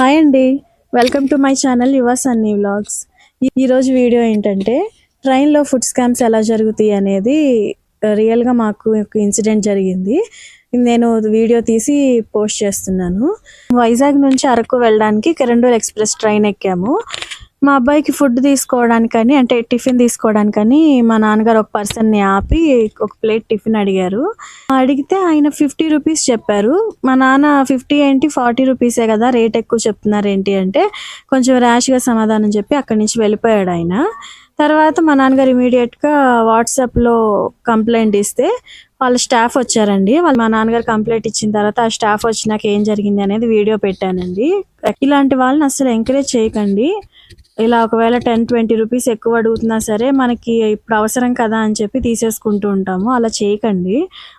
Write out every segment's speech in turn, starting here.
Hi అండి, welcome to my channel యువ Sunny vlogs. ఈరోజు వీడియో ఏంటంటే ట్రైన్లో ఫుడ్ స్కామ్స్ ఎలా జరుగుతాయి అనేది రియల్గా మాకు ఒక ఇన్సిడెంట్ జరిగింది. నేను వీడియో తీసి పోస్ట్ చేస్తున్నాను. వైజాగ్ నుంచి అరకు వెళ్ళడానికి కిరండూర్ ఎక్స్ప్రెస్ ట్రైన్ ఎక్కాము. మా అబ్బాయికి ఫుడ్ తీసుకోవడానికని, అంటే టిఫిన్ తీసుకోవడానికని మా నాన్నగారు ఒక పర్సన్ని ఆపి ఒక ప్లేట్ టిఫిన్ అడిగారు. అడిగితే ఆయన 50 రూపీస్ చెప్పారు. మా నాన్న 50 ఏంటి 40 రూపీసే కదా, రేట్ ఎక్కువ చెప్తున్నారు ఏంటి అంటే కొంచెం ర్యాష్గా సమాధానం చెప్పి అక్కడి నుంచి వెళ్ళిపోయాడు ఆయన. తర్వాత మా నాన్నగారు ఇమీడియట్గా వాట్సాప్లో కంప్లైంట్ ఇస్తే వాళ్ళ స్టాఫ్ వచ్చారండి. మా నాన్నగారు కంప్లైంట్ ఇచ్చిన తర్వాత ఆ స్టాఫ్ వచ్చినాక ఏం జరిగింది అనేది వీడియో పెట్టానండి. ఇలాంటి వాళ్ళని అసలు ఎంకరేజ్ చేయకండి. ఇలా ఒకవేళ 10-20 రూపీస్ ఎక్కువ అడుగుతున్నా సరే మనకి ఇప్పుడు అవసరం కదా అని చెప్పి తీసేసుకుంటూ ఉంటాము. అలా చేయకండి,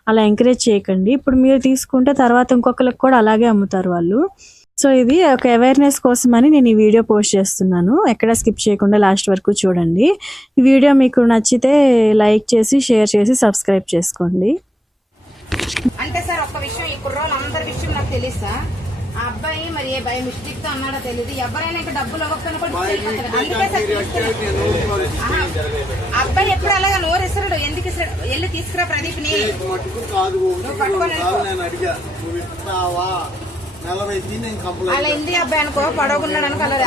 అలా ఎంకరేజ్ చేయకండి. ఇప్పుడు మీరు తీసుకుంటే తర్వాత ఇంకొకరికి కూడా అలాగే అమ్ముతారు వాళ్ళు. సో ఇది ఒక అవేర్నెస్ కోసమని నేను ఈ వీడియో పోస్ట్ చేస్తున్నాను. ఎక్కడ స్కిప్ చేయకుండా లాస్ట్ వరకు చూడండి. ఈ వీడియో మీకు నచ్చితే లైక్ చేసి, షేర్ చేసి, సబ్స్క్రైబ్ చేసుకోండి. అంటే సార్ ఒక్క విషయం, ఈ కుర్రోళ్ళందరి విషయం నాకు తెలుసా, ఆ అబ్బాయి మరి ఏ భయ మిస్టేక్ తో అన్నాడో తెలియదు. ఎవరైనా ఇంకా డబ్బులు ఇవ్వకపోయినా కూడా అందుకే సార్ అబ్బాయి ఎప్పుడు అలాగా నోరు ఇస్తాడు. ఎందుకు ఇస్తాడు? వెళ్ళి తీసుకురా ప్రదీప్ ని పట్టుకొని అలా ఇంది అబ్బాయి అనుకో పడవకున్నాడు అనుకో అలా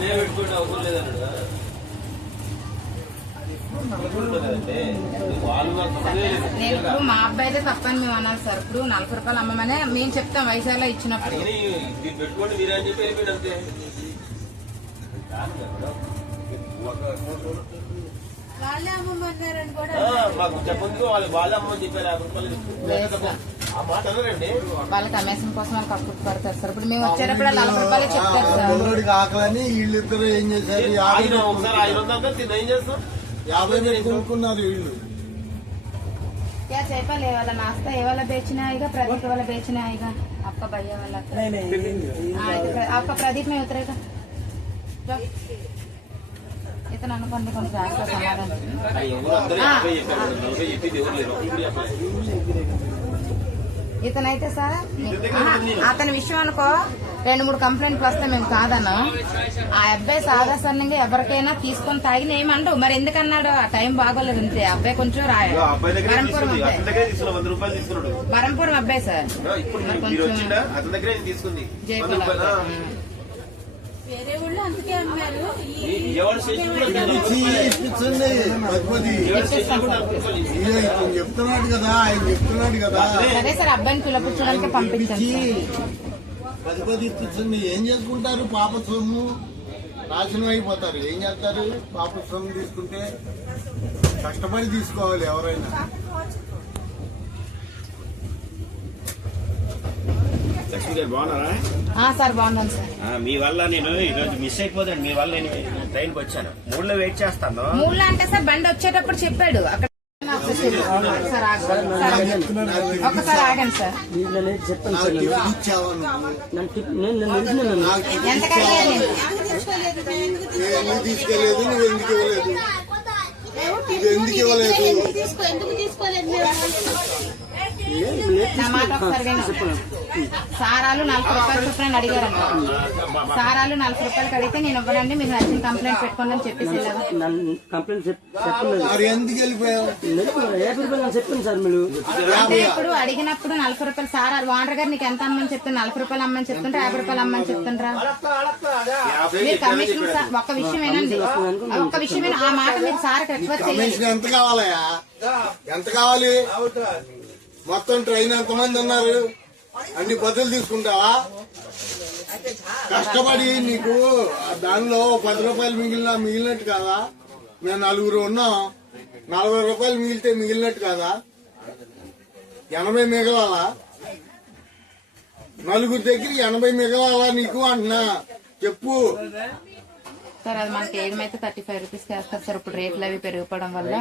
నేను ఇప్పుడు మా అబ్బాయి అయితే తప్పని మేము అన్నాను సార్. ఇప్పుడు 40 రూపాయలు అమ్మమనే మేము చెప్తాం వైజాగ్లో ఇచ్చినప్పుడు. వాళ్ళే అమ్మమన్నారని కూడా వాళ్ళకి అమ్మేసిన కోసం వాళ్ళకి అప్పు పడతారు సార్. ఇప్పుడు మేము వచ్చేటప్పుడు 40 రూపాయలు చెప్తారు సార్. వీళ్ళిద్దరు ఏం చేశారు, 50 కొనుక్కున్నారు వీళ్ళు. क्या चेपा ले वाला नाश्ता ये वाला बेचना आएगा, प्रदीप वाला बेचना आएगा, आपका भैया वाला नहीं आपका प्रदीप में उतरेगा. इतना अनुकोंड कौन सा समाधान ఇతనైతే సార్ అతని విషయం అనుకో 2-3 కంప్లైంట్లు వస్తే మేము కాదన్నా. ఆ అబ్బాయి సాధారణంగా ఎవరికైనా తీసుకొని తాగిన ఏమండవు. మరి ఎందుకన్నాడు? ఆ టైం బాగోలేదు అంతే. అబ్బాయి కొంచెం వరంపురం అబ్బాయి సార్ వేరే ఊళ్ళో అందుకే అమ్మారు. చెప్తున్నాడు కదా, ఆయన చెప్తున్నాడు కదా. సరే సార్ అబ్బాయిని పిలపించడానికి పంపించండి. 10 ఇప్పించండి. ఏం చేసుకుంటారు? పాప సొమ్ము నాశనం అయిపోతారు. ఏం చేస్తారు? పాప సొమ్ము తీసుకుంటే కష్టపడి తీసుకోవాలి ఎవరైనా. లక్ష్మి గారు బాగున్నారా? సార్ బాగున్నాను సార్. మీ వల్ల నేను ఈరోజు మిస్ అయిపోతాను. మీ వల్ల నేను ట్రైన్కి వచ్చాను. 3లో వెయిట్ చేస్తాను. 3లో అంటే సార్ బండి వచ్చేటప్పుడు చెప్పాడు. అక్కడ ఒకసారి ఆగండి సార్. ఎంత కడిగారు? తీసుకోలేదు. నువ్వు ఎందుకు ఇవ్వలేదు? ఎందుకు ఇవ్వలేదు? నా మాట ఒకసారి విను. సారాలు 40 రూపాయలు చొప్పున అడిగారంట. సారాలు 40 రూపాయలకి అడిగితే నేను ఇవ్వనండి, మీకు నచ్చిన కంప్లైంట్ పెట్టుకోండి అని చెప్పేసి ఇప్పుడు అడిగినప్పుడు 40 రూపాయలు సారాలు వాండర్ గారు నీకు ఎంత అమ్మని చెప్తున్నా, 40 రూపాయలు అమ్మని చెప్తుంటారా, 50 రూపాయలు అమ్మని చెప్తుంటారా? మీరు కమిషన్ ఒక్క విషయం ఏనండి, ఒక్క విషయం ఆ మాట మీరు సార్ రిక్వెస్ట్ చేయండి. ఎంత కావాలయా? ఎంత కావాలి? మొత్తం ట్రైన్ ఎంతమంది ఉన్నారు? అన్ని బదులు తీసుకుంటావా? కష్టపడి నీకు దానిలో 10 రూపాయలు మిగిలినట్టు కాదా? మేము 4 ఉన్నాం, 40 రూపాయలు మిగిలితే మిగిలినట్టు కాదా? 80 మిగలాలా? 4 దగ్గర 80 మిగలాలా నీకు అంటున్నా. చెప్పు సార్. అది మనకి ఏమైతే 35 రూపీస్ వేస్తారు సార్. ఇప్పుడు రేట్లు అవి పెరిగిపోవడం వల్ల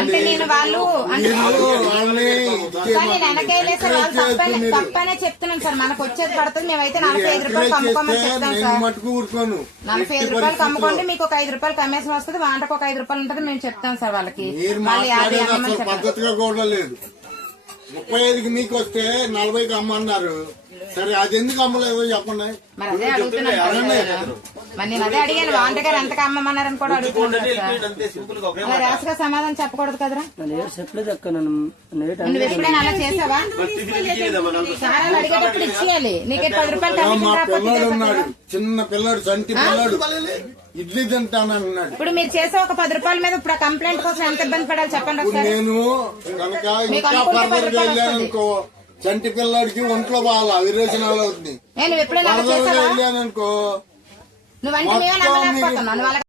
అంటే నేను వాళ్ళు తప్పనే చెప్తున్నాను సార్. మనకు వచ్చేది పడుతుంది. మేమైతే 45 రూపాయలు అమ్ముకోమని చెప్తాం సార్. 45 రూపాయలు అమ్ముకోండి, మీకు ఒక 5 రూపాయలు కమిషన్ వస్తుంది, వాంటకు ఒక 5 రూపాయలు ఉంటుంది మేము చెప్తాం సార్ వాళ్ళకి. మళ్ళీ 50 అమ్మని చెప్తాం. 35కి మీకు వస్తే 40కి అమ్మన్నారు. సరే అది ఎందుకు అమ్మలేదు చెప్పండి. మరి అదే అడుగుతున్నాను సార్. మరి నేను అదే అడిగాను, వాంట గారు ఎంతకు అమ్మమన్నారని కూడా అడుగుతున్నాను సార్. అంతే సింపుల్ గా ఒకే అలా ర్యాష్గా సమాధానం చెప్పకూడదు కదరా. చెప్పలేదు అక్క నన్ను నువ్వు ఎప్పుడైనా అలా చేసావా? సారాలు అడిగేటప్పుడు ఇచ్చేయాలి. నీకు 10 రూపాయలు కమిషన్ మా రాకపోతే పిల్లాడు ఇదే ఉన్నాడు, కదా. చిన్న పిల్లాడు, సంటి పిల్లాడు, ఇడ్లీ తింటానన్నాడు. ఇప్పుడు మీరు చేసే ఒక 10 రూపాయల మీద ఇప్పుడు ఆ కంప్లైంట్ కోసం ఎంత ఇబ్బంది పడాలి చెప్పండి ఇప్పుడు ఒకసారి. నేను కనుక మీకు ఇంకా అనుకుంటే 10 ఫర్దర్ గా రూపాయలు వెళ్ళాననుకో, చంటి పిల్లాడికి ఒంట్లో బాగా విరోచనాలు అవుతుంది. నువ్వు ఎప్పుడైనా అలా ఫర్దర్ గా చేసావా? వెళ్ళాననుకో నువ్వంటే మేమే నమ్మలేకపోతున్నావు. నువ్వు అలా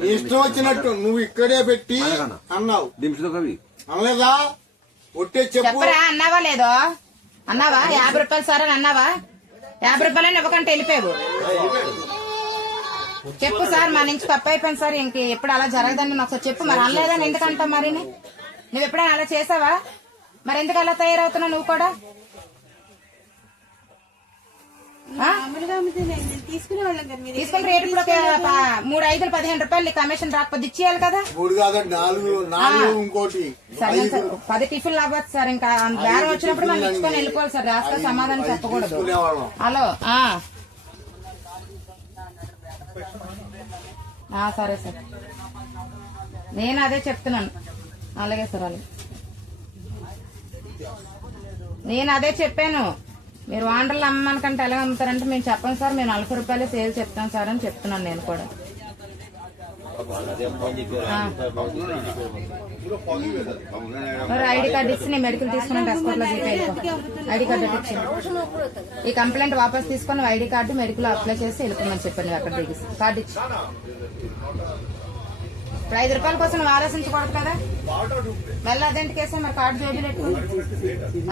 నీ ఇష్టం వచ్చినట్టు నువ్వు ఇక్కడే పెట్టి అన్నావు అనలేదా? ఒట్టే చెప్పు. చెప్పరా, అన్నావా లేదో? అన్నావా 50 రూపాయలు సార్ అని అన్నావా? 50 రూపాయలని ఇవ్వకంటే వెళ్ళిపోయావు. చెప్పు సార్, మా నుంచి తప్పు అయిపోయింది సార్, ఇంక ఎప్పుడు అలా జరగదని నాకు ఒకసారి చెప్పు. మరి అనలేదని ఎందుకంటావు? మరి నువ్వు ఎప్పుడైనా అలా చేసావా? మరి ఎందుకు అలా తయారవుతున్నావు నువ్వు కూడా? తీసుకుని రేటు ఇప్పుడు 3, 5, 15 రూపాయలు నీకు కమిషన్ రాకపోతే ఇచ్చేయాలి కదా. 3 కాదండి, 4 ఇంకోటి సరే సార్, 10 టిఫిన్లు అవ్వచ్చు సార్. ఇంకా బేరం వచ్చినప్పుడు మనం ఇచ్చుకొని వెళ్ళిపోవాలి సార్. రాస్తా సమాధానం చెప్పకూడదు. తీసుకునేవాళ్ళం. హలో సరే సార్, నేను అదే చెప్తున్నాను. అలాగే సార్, అలాగే నేను అదే చెప్పాను. మీరు వాండర్లు అమ్మమనకంటే ఎలా అమ్ముతారంటే మేము చెప్పండి సార్, మేము 40 రూపాయలు సేల్ చెప్తాం సార్ అని చెప్తున్నాను నేను కూడా. మరి ఐడి కార్డు ఇచ్చి నేను మెడికల్ తీసుకుని హాస్పిటల్ లో ఐడి కార్డు ఇచ్చి ఈ కంప్లైంట్ వాపస్ తీసుకుని ఐడి కార్డు మెడికల్ అప్లై చేసి వెళ్ళిపోమని చెప్పాను. అక్కడ దిగేసి కార్డు ఇచ్చి ఇప్పుడు 5 రూపాయల కోసం నువ్వు ఆలోచించకూడదు కదా. మళ్ళీ అదేంటి కేసా? మరి కార్డు జోబిలెట్టు,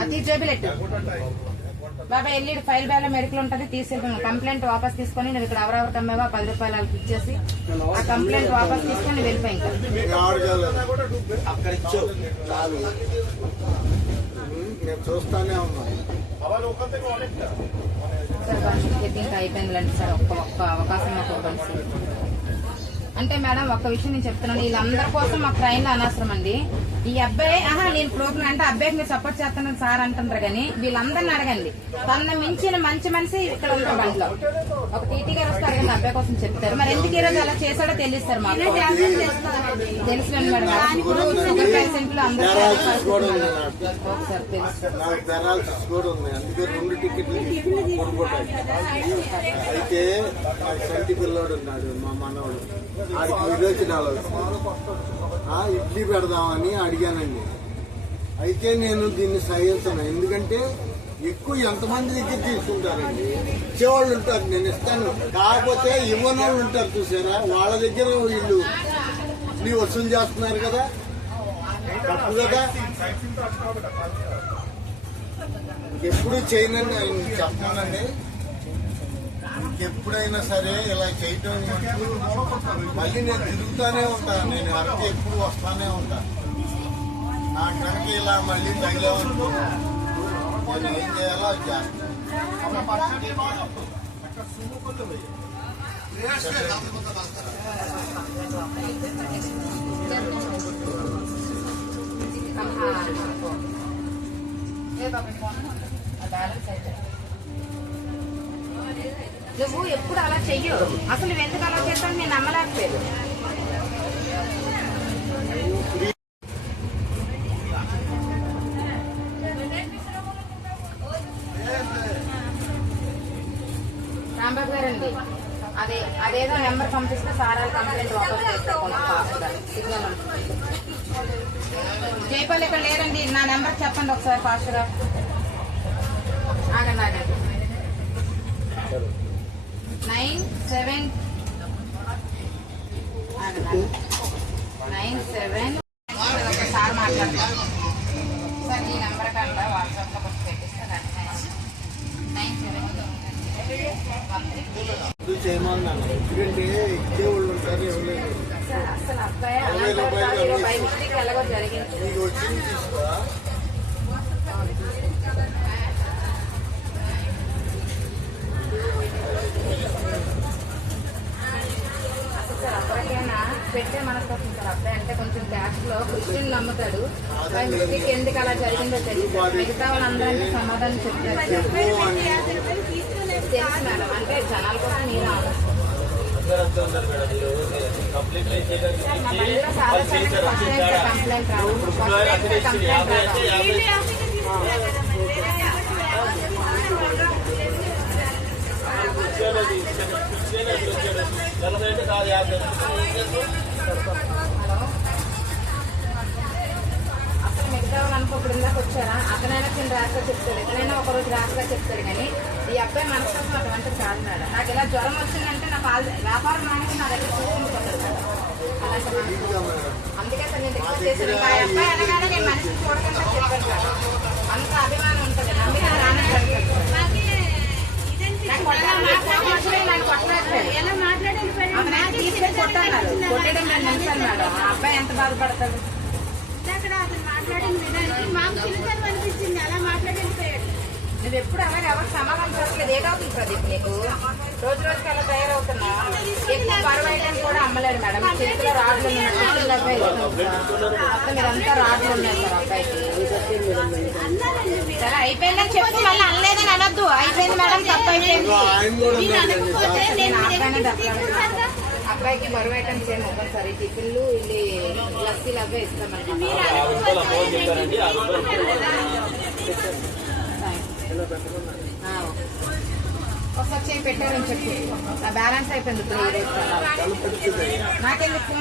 అది జోబిలెట్టు బాబా. వెళ్ళి ఫైల్ బ్యాల మెడికల్ ఉంటుంది, తీసుకెళ్ళిపోయాను. కంప్లైంట్ వాపస్ తీసుకొని నువ్వు ఇక్కడ ఎవరెవరికి అమ్మేవా 10 రూపాయలు వాళ్ళకి ఇచ్చేసి ఆ కంప్లైంట్ వాపస్ తీసుకొని వెళ్ళిపోయి ఇంకా అక్కడ ఇచ్చావు నేను చూస్తానే ఉన్నాను. సార్ బాగా ఇంకా అయిపోయిందిలేండి సార్. ఒక్క అవకాశం మాకు ఇవ్వండి. అంటే మేడం ఒక్క విషయం నేను చెప్తున్నాను, వీళ్ళందరి కోసం మాకు ట్రైన్ లో అనవసరం అండి. ఈ అబ్బాయి నేను ప్రోగ్రామ్ అంటే అబ్బాయికి మీరు సపోర్ట్ చేస్తానని సార్ అంటున్నారు కానీ వీళ్ళందరినీ అడగండి. తన మించిన మంచి మనిషి ఇక్కడ ఉంటారు బండిలో. ఒక టీటీ గారు వస్తారు కానీ అబ్బాయి కోసం చెప్తారు. మరి ఎందుకు ఈ రోజు అలా చేశాడో తెలుస్తారు మాకు. తెలుసులేండి మేడం, షుగర్ పేషెంట్లు అందరూ ఒకసారి తెలుసు. నాకు పెరాలసిస్ కూడా ఉంది, అందుకే 2 టికెట్లు కొనుక్కోటాయి. అయితే నాకు సంటి పిల్లోడు ఉన్నాడు, మా మనవడు, ఆడికి విరోచనాలు ఇడ్లీ పెడదామని అడిగానండి. అయితే నేను దీన్ని సహించను, ఎందుకంటే ఎక్కువ ఎంతమంది దగ్గర తీసుకుంటారండి. ఇచ్చేవాళ్ళు ఉంటారు, నేను ఇస్తాను. కాకపోతే ఇవ్వని వాళ్ళు ఉంటారు చూసారా, వాళ్ళ దగ్గర వీళ్ళు ఇడ్లీ వసూలు చేస్తున్నారు కదా, తప్పు కదా. ఎప్పుడు చేయనండి ఆయన చెప్తానండి. ఎప్పుడైనా సరే ఇలా చేయటం మళ్ళీ నేను తిరుగుతానే ఉంటాను. నేను అరకు ఎప్పుడు వస్తానే ఉంటాను. నా కనుక ఇలా మళ్ళీ తగిలేవనుకో నేను ఏం చేయాలో అది చేస్తాను. నువ్వు ఎప్పుడు అలా చెయ్యు. అసలు నువ్వు ఎందుకు అలా చేస్తావు నేను నమ్మలేకపోయాను. రాంబాబు గారండి, అదేదో నెంబర్ పంపిస్తే సారాలు కంప్లైంట్ వాపస్ చేస్తారు. సిగ్నల్ జైపాల్ ఇక్కడ లేరండి, నా నెంబర్ చెప్పండి ఒకసారి ఫాస్ట్ గా. ఆగండి 97 సార్ మాట్లాడతారు సార్. ఈ నెంబర్ కంటే వాట్సాప్ లో కొంచెం పెట్టిస్తే 97 చేయమన్నాను, ఎందుకంటే ఇచ్చేవాళ్ళు ఉంటారు, ఇవ్వలేదు. అసలు అబ్బాయి బై మిస్టేక్ ఎలాగో జరిగింది. నీకు వచ్చింది తీసుకో. సార్ అబ్బాయికైనా పెట్టే మనకు వస్తుంది సార్. అబ్బాయి అంటే కొంచెం క్యాష్ లో క్రిస్టియన్ నమ్ముతాడు. అబ్బాయి మిస్టేక్ ఎందుకు అలా జరిగిందో తెలియదు. మిగతా వాళ్ళందరూ సమాధానం చెప్తారు. తెలుసు మేడం, అంటే జనాల కోసం నేను మా బండిలో చాలా కంప్లైంట్ అసలు మిగతా వాళ్ళు అనుకోప్పుడు ఇందాక వచ్చారా, అతనైనా చిన్న రాష్గా చెప్తాడు, ఇతనైనా ఒకరోజు రాష్గా చెప్తాడు. కానీ ఈ అబ్బాయి మనసుకోసం అటువంటి కాదు మేడం. నాకు ఇలా జ్వరం వచ్చిందంటే నాకు వ్యాపారం మానేసి నా దగ్గర చూసుకుంటుంది మేడం. అలాంటి అందుకే సార్ నేను రిక్వెస్ట్ చేశాను. ఆ అబ్బాయి అనగానే నేను మనిషిని చూడకుండా చెప్పాను మేడం. అంత అభిమానం ఉంటుంది. అందుకే రానే తీసుకొని కొట్టన్నారు. కొట్టడం నేను నిమిషాలు మేడం. ఆ అబ్బాయి ఎంత బాధపడతాడు. నువ్వు ఎప్పుడు అలాగే ఎవరికి సమాధానం చెప్పలేదు. ఏదవుతుంది ప్రదీప్ నీకు రోజు రోజుకి అలా తయారవుతున్నా. ఎక్కువ బరువు కూడా అమ్మలేదు మేడం. చేతిలో రాడ్లు ఉన్నాయి. మొత్తం మీరంతా రాడ్లు ఉన్నాయి సార్ అబ్బాయికి. సరే అయిపోయిందని చెప్పు, మళ్ళీ అనలేదని అనొద్దు. అయిపోయింది మేడం, తప్పు అయిపోయింది. అబ్బాయికి బరువు ఐటమ్స్ ఏమి ఇవ్వండి సార్. ఈ టిఫిన్లు ఇల్లు లస్సీలు అవే ఇస్తామండి. ఒకసారి చేయి పెట్టారని చెప్పి నా బ్యాలెన్స్ అయిపోయింది. ఇప్పుడు నాకెందుకు